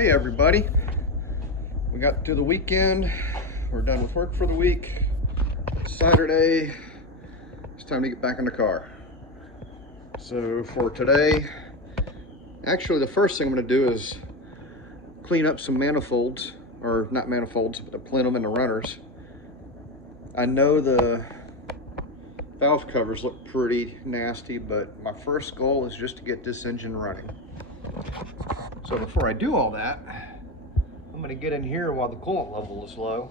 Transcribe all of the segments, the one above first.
Hey everybody, we got to the weekend. We're done with work for the week. Saturday, it's time to get back in the car. So for today, actually the first thing I'm going to do is clean up some manifolds, or not manifolds, but the plenum and the runners. I know the valve covers look pretty nasty, but my first goal is just to get this engine running. So before I do all that, I'm going to get in here while the coolant level is low,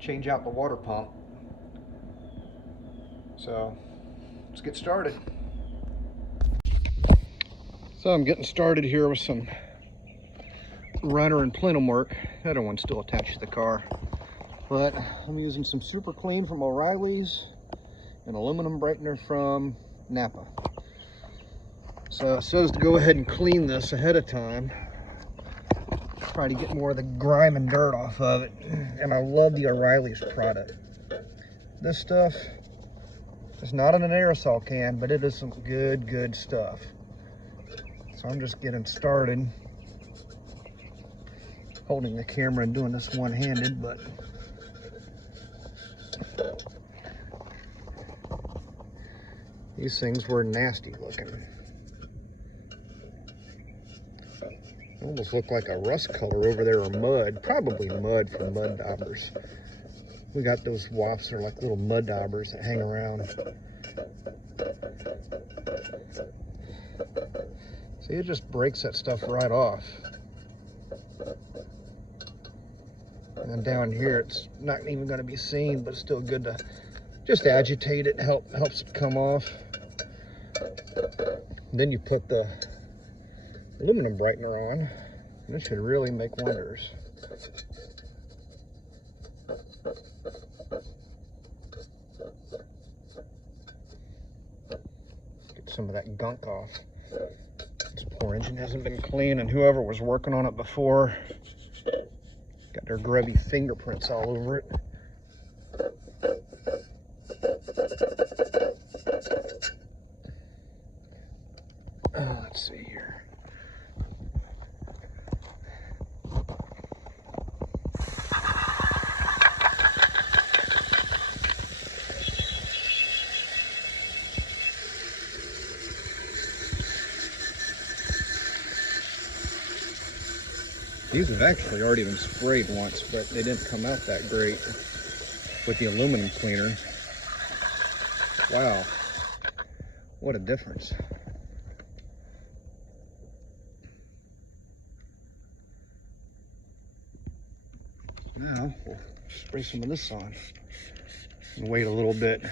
change out the water pump. So let's get started. So I'm getting started here with some runner and plenum work. The other one's still attached to the car, but I'm using some Super Clean from O'Reilly's and aluminum brightener from Napa. So it says to go ahead and clean this ahead of time, try to get more of the grime and dirt off of it. And I love the O'Reilly's product. This stuff is not in an aerosol can, but it is some good stuff. So I'm just getting started, holding the camera and doing this one-handed, but these things were nasty looking. Almost look like a rust color over there, or mud. Probably mud from mud daubers. We got those wasps that are like little mud daubers that hang around. See, it just breaks that stuff right off. And then down here, it's not even going to be seen, but it's still good to just agitate it. Helps it come off. Then you put the aluminum brightener on, and it should really make wonders. Get some of that gunk off. This poor engine hasn't been clean, and whoever was working on it before got their grubby fingerprints all over it. Let's see here. These have actually already been sprayed once, but they didn't come out that great with the aluminum cleaner. Wow, what a difference. Now we'll spray some of this on and wait a little bit.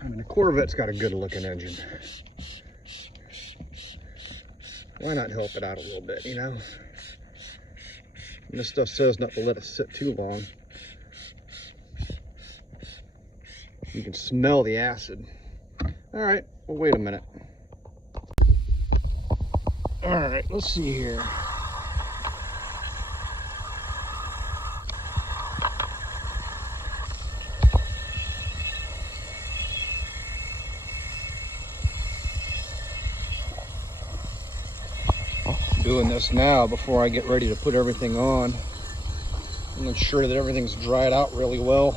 I mean, the Corvette's got a good looking engine. Why not help it out a little bit, you know? And this stuff says not to let it sit too long. You can smell the acid. All right, well, wait a minute. All right, let's see here. Doing this now before I get ready to put everything on and ensure that everything's dried out really well.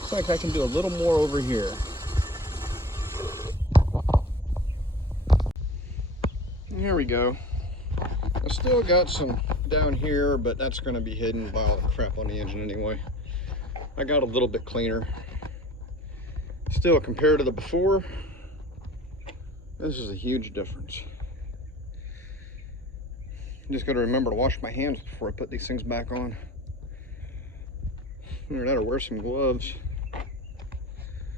Looks like I can do a little more over here. Here we go. I still got some down here, but that's going to be hidden by all the crap on the engine anyway. I got a little bit cleaner. Still, compared to the before, this is a huge difference. Just got to remember to wash my hands before I put these things back on. Either that or wear some gloves.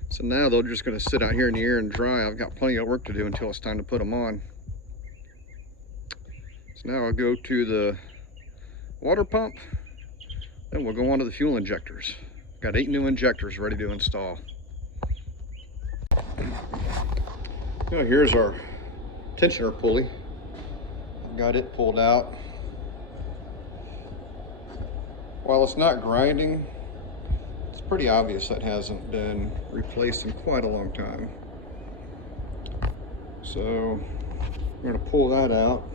So now they're just going to sit out here in the air and dry. I've got plenty of work to do until it's time to put them on. So now I'll go to the water pump. Then we'll go on to the fuel injectors. Got 8 new injectors ready to install. Now here's our tensioner pulley. Got it pulled out. While it's not grinding, it's pretty obvious that hasn't been replaced in quite a long time. So we're going to pull that out.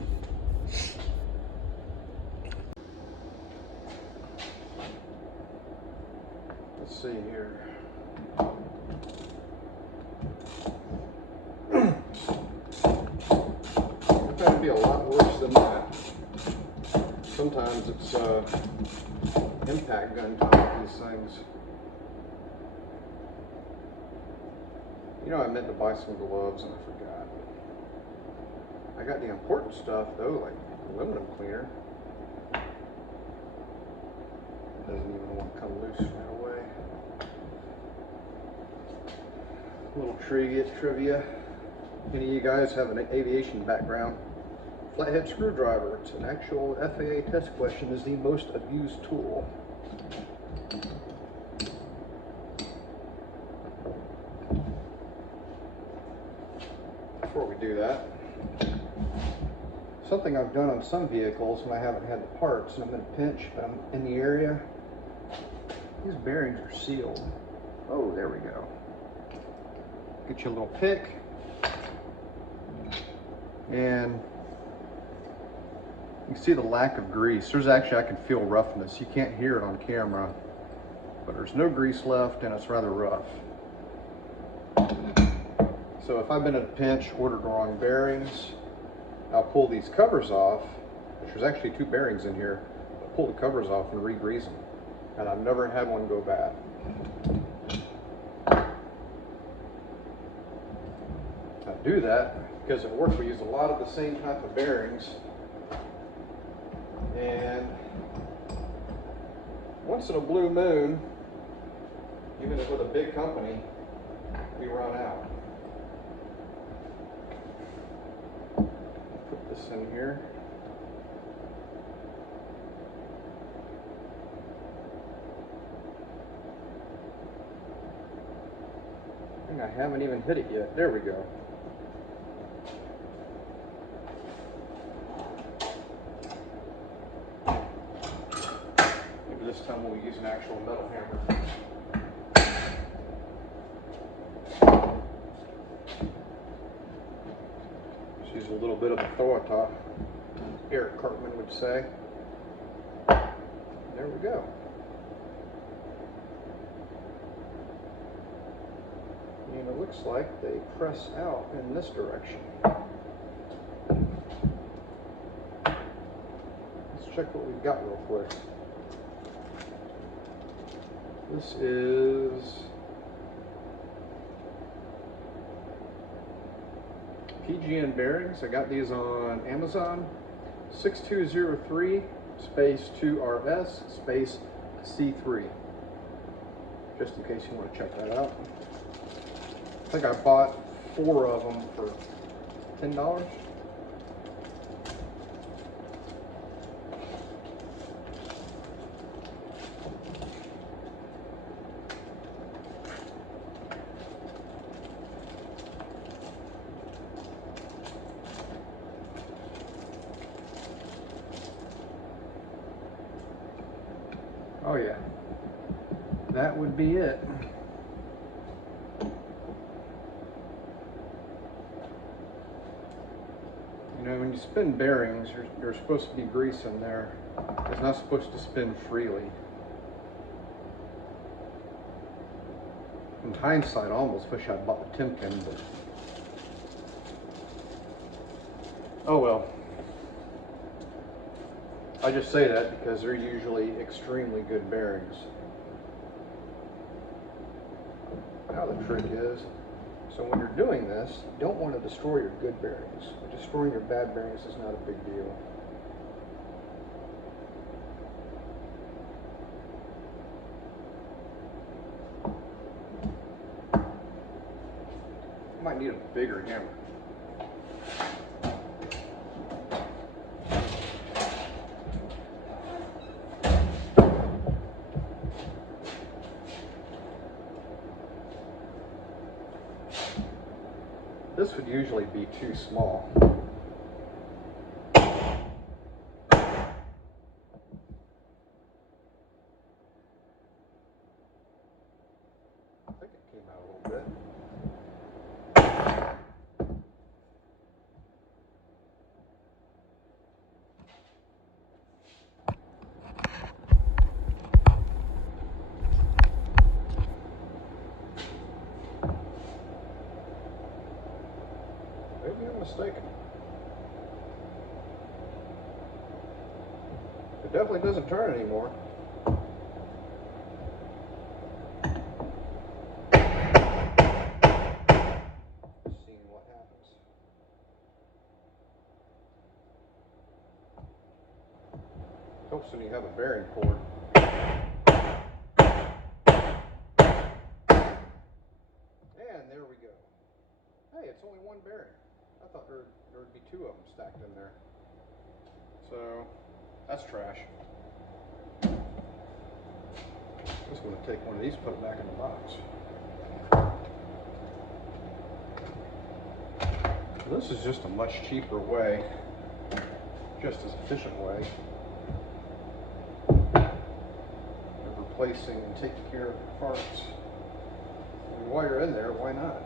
Let's see here. It's got to be a lot worse than that. Sometimes it's impact gun time with these things. You know, I meant to buy some gloves and I forgot. I got the important stuff though, like aluminum cleaner. It doesn't even want to come loose right away. A little trivia. Any of you guys have an aviation background? Flathead screwdriver. It's an actual FAA test question. Is the most abused tool. Before we do that, something I've done on some vehicles when I haven't had the parts and I'm in a pinch, but I'm in the area, these bearings are sealed. Oh, there we go. Get your little pick, and you can see the lack of grease. There's actually, I can feel roughness. You can't hear it on camera, but there's no grease left and it's rather rough. So if I've been in a pinch, ordered the wrong bearings, I'll pull these covers off, which there's actually 2 bearings in here. I'll pull the covers off and re-grease them. And I've never had one go bad. I do that because at work we use a lot of the same type of bearings. And once in a blue moon, even with a big company, we run out. Put this in here. And I haven't even hit it yet. There we go. Maybe this time we'll use an actual metal hammer. Use a little bit of authority, Eric Cartman would say. There we go. And it looks like they press out in this direction. Let's check what we've got real quick. This is PGN bearings. I got these on Amazon. 6203 space 2RS space C3. Just in case you want to check that out. I think I bought 4 of them for $10. Oh yeah, that would be it. You know, when you spin bearings, you're supposed to be grease in there. It's not supposed to spin freely. In hindsight, I almost wish I'd bought the Timken, but oh well. I just say that because they're usually extremely good bearings. Now the trick is, so when you're doing this, you don't want to destroy your good bearings. Destroying your bad bearings is not a big deal. I might need a bigger hammer. This would usually be too small. I think it came out a little bit. Maybe I'm mistaken. It definitely doesn't turn anymore. Seeing what happens. Helps when you have a bearing cord. And there we go. Hey, it's only one bearing. I thought there would be two of them stacked in there. So, that's trash. I'm just going to take one of these, put it back in the box. This is just a much cheaper way, just as efficient way of replacing and taking care of your parts. And while you're in there, why not?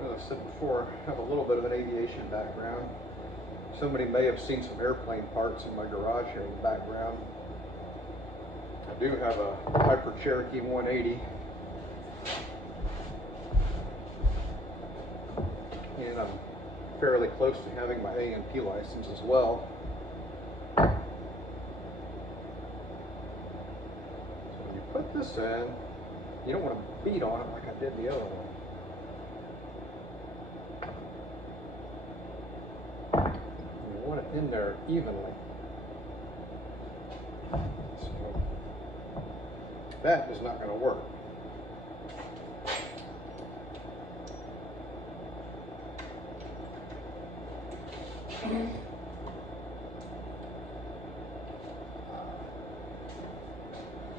As I said before, I have a little bit of an aviation background. Somebody may have seen some airplane parts in my garage here in the background. I do have a Piper Cherokee 180. And I'm fairly close to having my A&P license as well. So when you put this in, you don't want to beat on it like I did the other one. You want it in there evenly. So that is not going to work.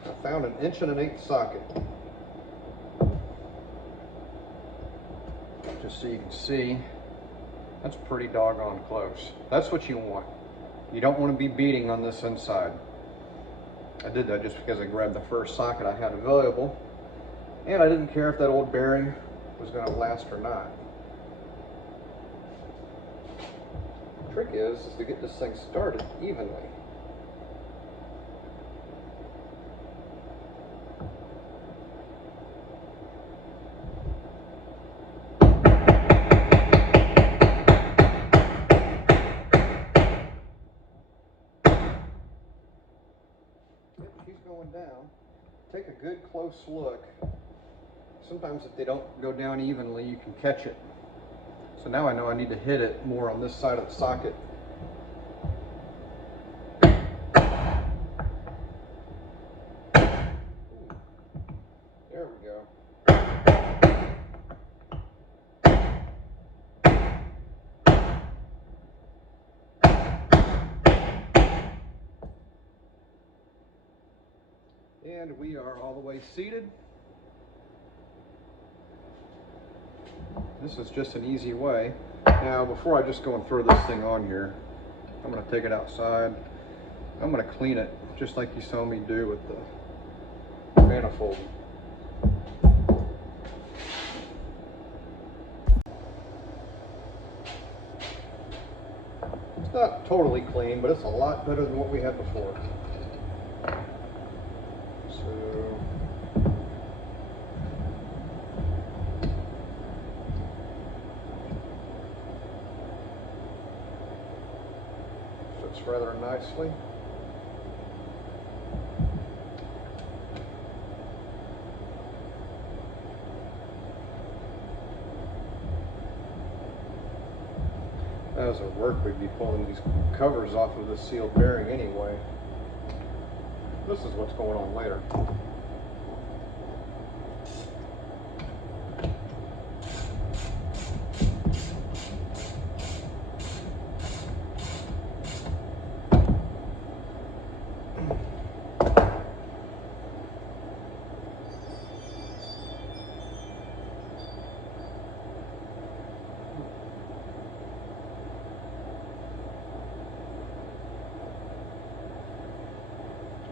I found an 1 1/8" socket. Just so you can see, that's pretty doggone close. That's what you want. You don't want to be beating on this inside. I did that just because I grabbed the first socket I had available, and I didn't care if that old bearing was going to last or not. The trick is to get this thing started evenly. Going down, take a good close look. Sometimes if they don't go down evenly, you can catch it. So now I know I need to hit it more on this side of the socket. There we go. And we are all the way seated. This is just an easy way. Now, before I just go and throw this thing on here, I'm going to take it outside. I'm going to clean it just like you saw me do with the manifold. It's not totally clean, but it's a lot better than what we had before. Fits rather nicely. As it worked, we'd be pulling these covers off of the sealed bearing anyway. This is what's going on later.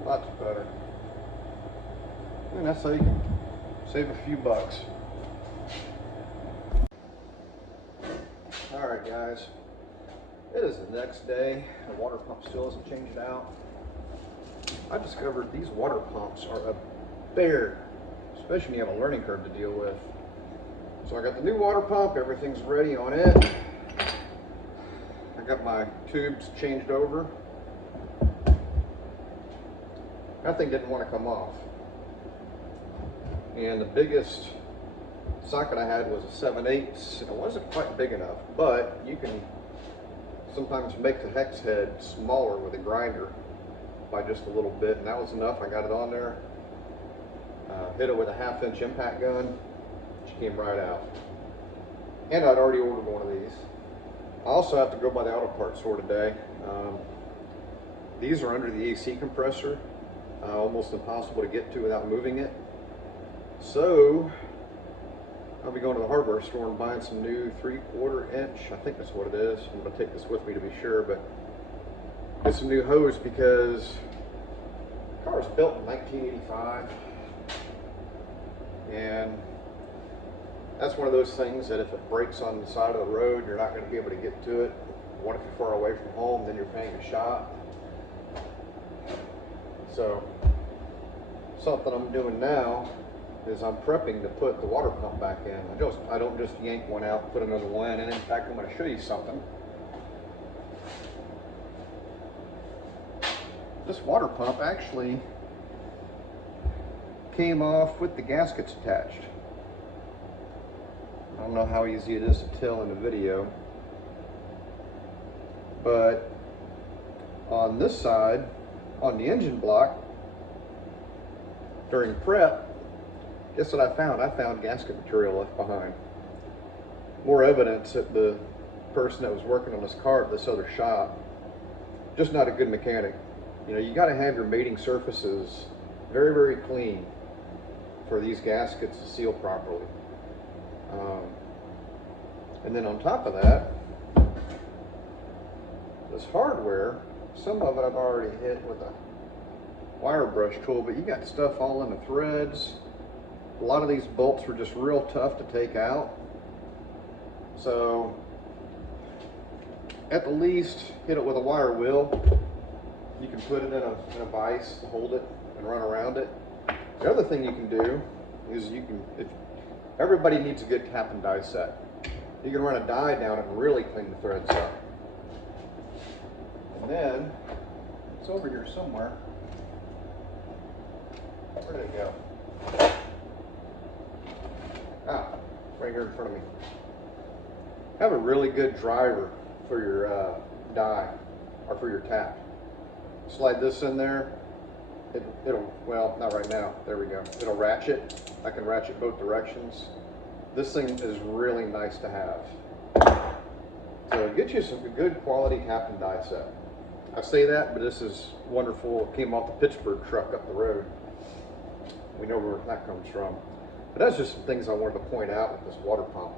Lots better. And that's how you can save a few bucks. Alright guys, it is the next day. The water pump still isn't changed out. I discovered these water pumps are a bear, especially when you have a learning curve to deal with. So I got the new water pump, everything's ready on it. I got my tubes changed over. That thing didn't want to come off. And the biggest socket I had was a 7/8, and it wasn't quite big enough, but you can sometimes make the hex head smaller with a grinder by just a little bit, and that was enough. I got it on there, hit it with a 1/2-inch impact gun, she came right out. And I'd already ordered one of these. I also have to go by the auto parts store today. These are under the AC compressor, almost impossible to get to without moving it. So I'll be going to the hardware store and buying some new 3/4 inch, I think that's what it is. I'm going to take this with me to be sure, but get some new hose because the car was built in 1985, and that's one of those things that if it breaks on the side of the road, you're not going to be able to get to it. What if you're far away from home, then you're paying a shot. So something I'm doing now is I'm prepping to put the water pump back in. I don't just yank one out and put another one in. And in fact, I'm going to show you something. This water pump actually came off with the gaskets attached. I don't know how easy it is to tell in the video, but on this side, on the engine block, during prep, guess what I found? I found gasket material left behind. More evidence that the person that was working on this car at this other shop, just not a good mechanic. You know, you got to have your mating surfaces very, very clean for these gaskets to seal properly. And then on top of that, this hardware, some of it I've already hit with a wire brush tool, but you got stuff all in the threads. A lot of these bolts were just real tough to take out. So at the least, hit it with a wire wheel. You can put it in a vise to hold it and run around it. The other thing you can do is everybody needs a good tap and die set. You can run a die down it and really clean the threads up. And then, it's over here somewhere. Where did it go? Ah, right here in front of me. Have a really good driver for your die, or for your tap. Slide this in there. It'll, well, not right now. There we go. It'll ratchet. I can ratchet both directions. This thing is really nice to have. So get you some good quality tap and die set. I say that, but this is wonderful. It came off the Pittsburgh truck up the road. We know where that comes from. But that's just some things I wanted to point out with this water pump.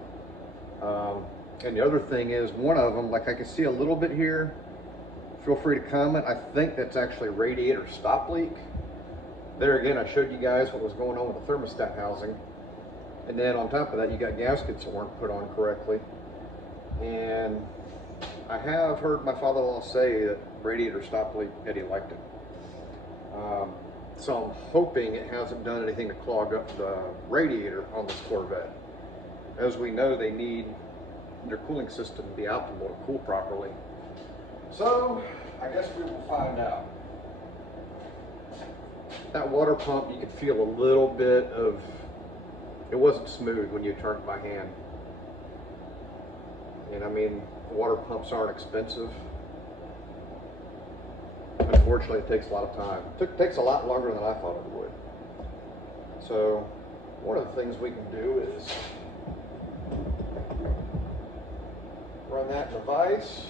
And the other thing is, one of them, like I can see a little bit here. Feel free to comment. I think that's actually a radiator stop leak. There again, I showed you guys what was going on with the thermostat housing. And then on top of that, you got gaskets that weren't put on correctly. And I have heard my father-in-law say that radiator stop leak, Eddie liked it. So I'm hoping it hasn't done anything to clog up the radiator on this Corvette. As we know, they need their cooling system to be optimal to cool properly. So I guess we will find out. That water pump, you could feel a little bit of, it wasn't smooth when you turned it by hand. And I mean, water pumps aren't expensive. Unfortunately, it takes a lot of time. It takes a lot longer than I thought it would. So one of the things we can do is run that in the vise.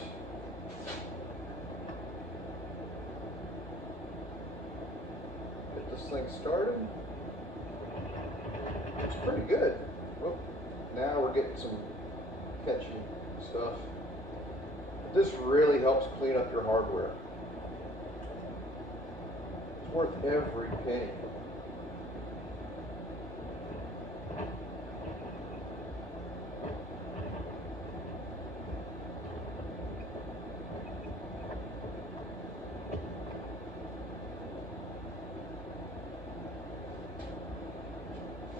Get this thing started. It's pretty good. Well, now we're getting some catchy stuff. But this really helps clean up your hardware. Worth every penny.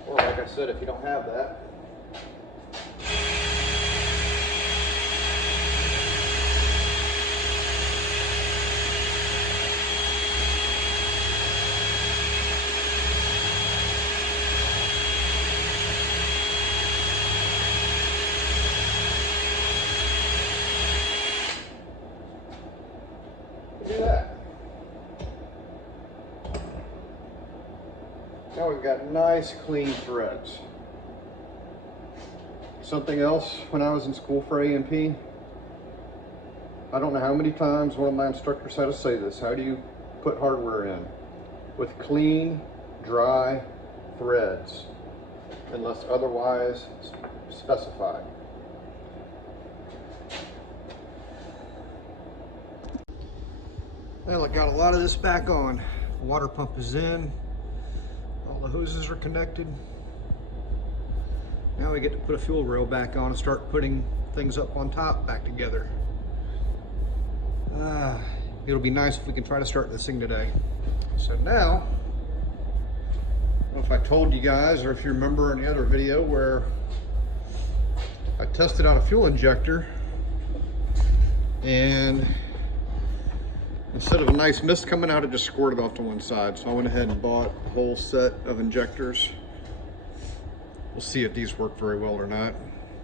Or like I said, if you don't have that, do that. Now we've got nice clean threads. Something else, when I was in school for A&P, I don't know how many times one of my instructors had to say this: how do you put hardware in? With clean, dry threads, unless otherwise specified. Well, I got a lot of this back on. The water pump is in. All the hoses are connected. Now we get to put a fuel rail back on and start putting things up on top back together. It'll be nice if we can try to start this thing today. So now, I don't know if I told you guys or if you remember in the other video where I tested out a fuel injector, and instead of a nice mist coming out, it just squirted off to one side. So I went ahead and bought a whole set of injectors. We'll see if these work very well or not.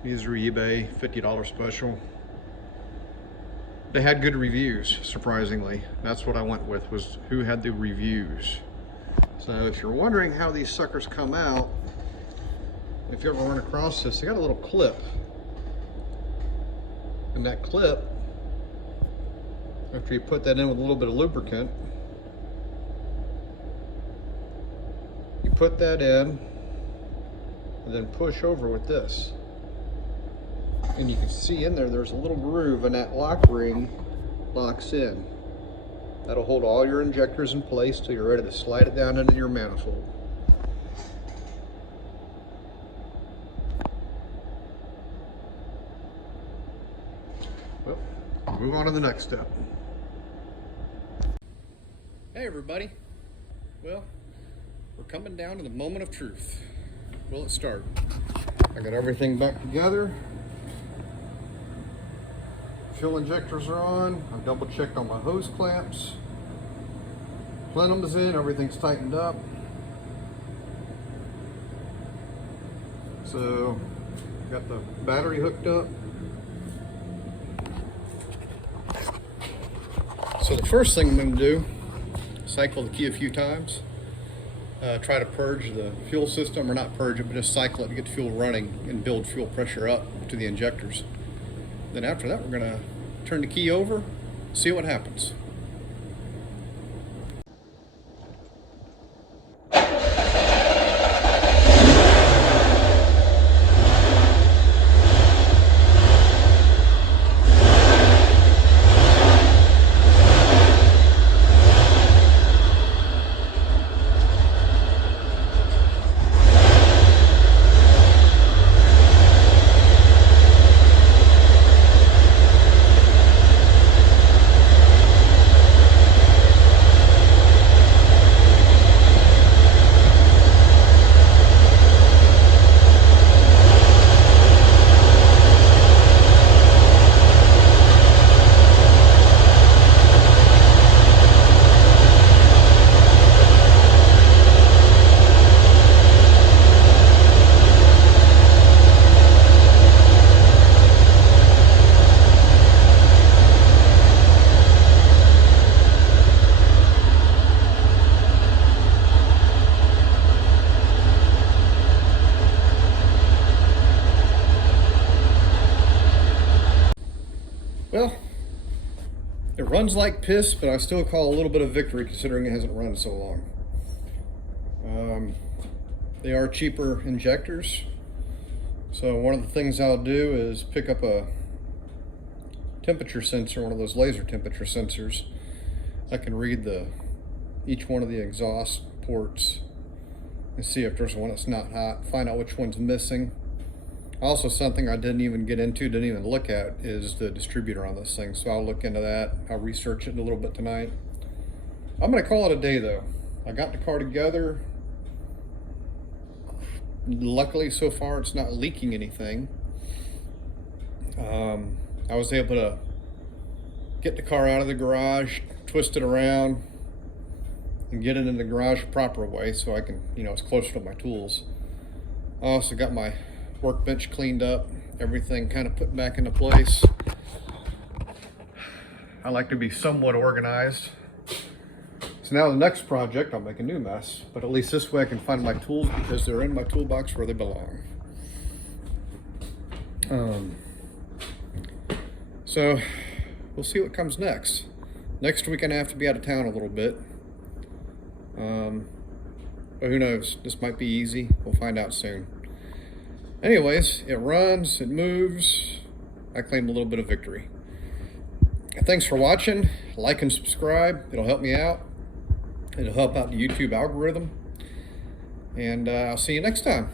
These are eBay, $50 special. They had good reviews, surprisingly. That's what I went with, was who had the reviews. So if you're wondering how these suckers come out, if you ever run across this, they got a little clip. And that clip, after you put that in with a little bit of lubricant, you put that in and then push over with this. And you can see in there, there's a little groove, and that lock ring locks in. That'll hold all your injectors in place till you're ready to slide it down into your manifold. Well, move on to the next step. Hey everybody. Well, we're coming down to the moment of truth. Will it start? I got everything back together. Fuel injectors are on. I've double checked on my hose clamps. Plenum's in, everything's tightened up. So, got the battery hooked up. So the first thing I'm going to do, cycle the key a few times. Try to purge the fuel system, or not purge it, but just cycle it to get the fuel running and build fuel pressure up to the injectors. Then after that, we're gonna turn the key over, see what happens. Well, it runs like piss, but I still call a little bit of victory considering it hasn't run so long. They are cheaper injectors. So one of the things I'll do is pick up a temperature sensor, one of those laser temperature sensors. I can read the each one of the exhaust ports and see if there's one that's not hot, find out which one's missing. Also, something I didn't even get into, didn't even look at, is the distributor on this thing. So I'll look into that. I'll research it a little bit tonight. I'm gonna call it a day though. I got the car together. Luckily, so far, it's not leaking anything. I was able to get the car out of the garage, twist it around, and get it in the garage the proper way so I can, it's closer to my tools. I also got my workbench cleaned up, everything kind of put back into place. I like to be somewhat organized. So now the next project, I'll make a new mess, but at least this way I can find my tools because they're in my toolbox where they belong. So we'll see what comes next. Next week I'm gonna have to be out of town a little bit. But who knows, this might be easy. We'll find out soon. Anyways, it runs, it moves. I claim a little bit of victory. Thanks for watching. Like and subscribe. It'll help me out. It'll help out the YouTube algorithm. And I'll see you next time.